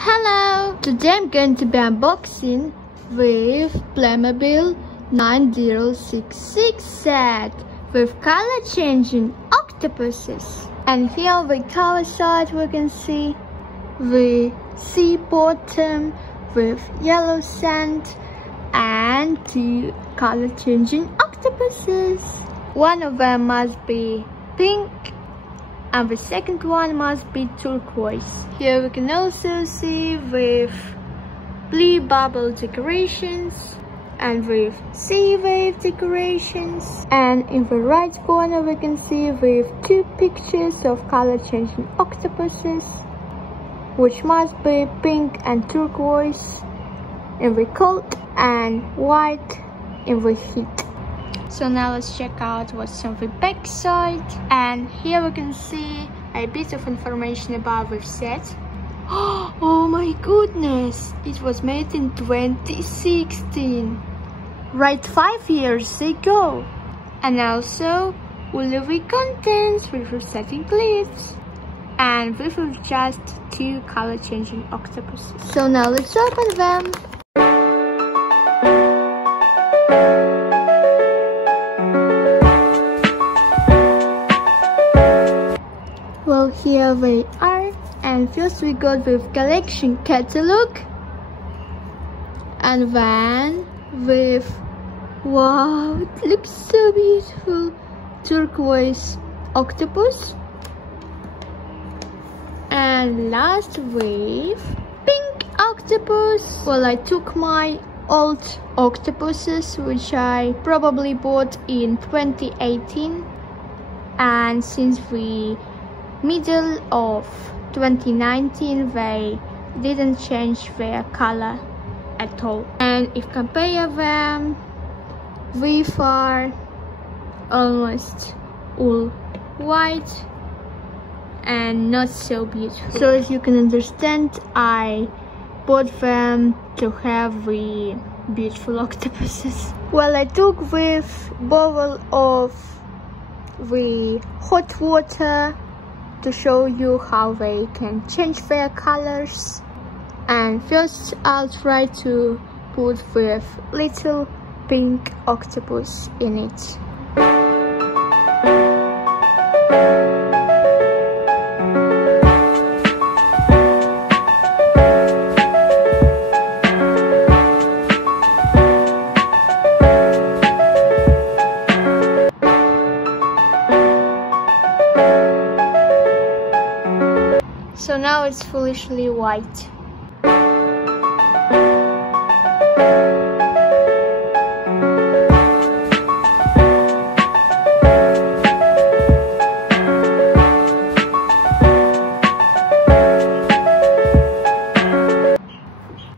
Hello! Today I'm going to be unboxing with Playmobil 9066 set with color changing octopuses. And here on the cover side we can see the sea bottom with yellow sand and two color changing octopuses. One of them must be pink and the second one must be turquoise. Here we can also see with blue bubble decorations and with sea wave decorations. And in the right corner we can see with two pictures of color changing octopuses, which must be pink and turquoise in the cold and white in the heat. So now let's check out what's on the back side. And here we can see a bit of information about the set. Oh my goodness! It was made in 2016, right 5 years ago. And also all of the contents with resetting clips and with just two color changing octopuses. So now let's open them. Well, here they are, and first we got with collection catalog, and then with, wow, it looks so beautiful, turquoise octopus, and last with pink octopus. Well, I took my old octopuses, which I probably bought in 2018, and since the middle of 2019 they didn't change their color at all. And if compare them, they are almost all white and not so beautiful. So as you can understand, I bought them to have the beautiful octopuses. Well, I took with bottle of the hot water to show you how they can change their colors. And first I'll try to put with little pink octopus in it. So now it's foolishly white.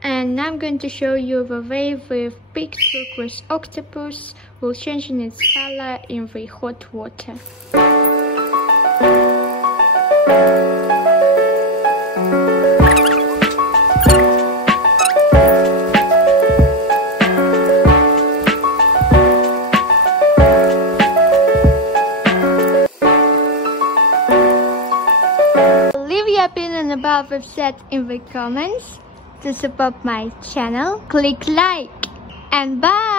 And now I'm going to show you the way with big turquoise octopus will change in its color in the hot water. Leave your opinion about the set in the comments. To support my channel, click like and bye!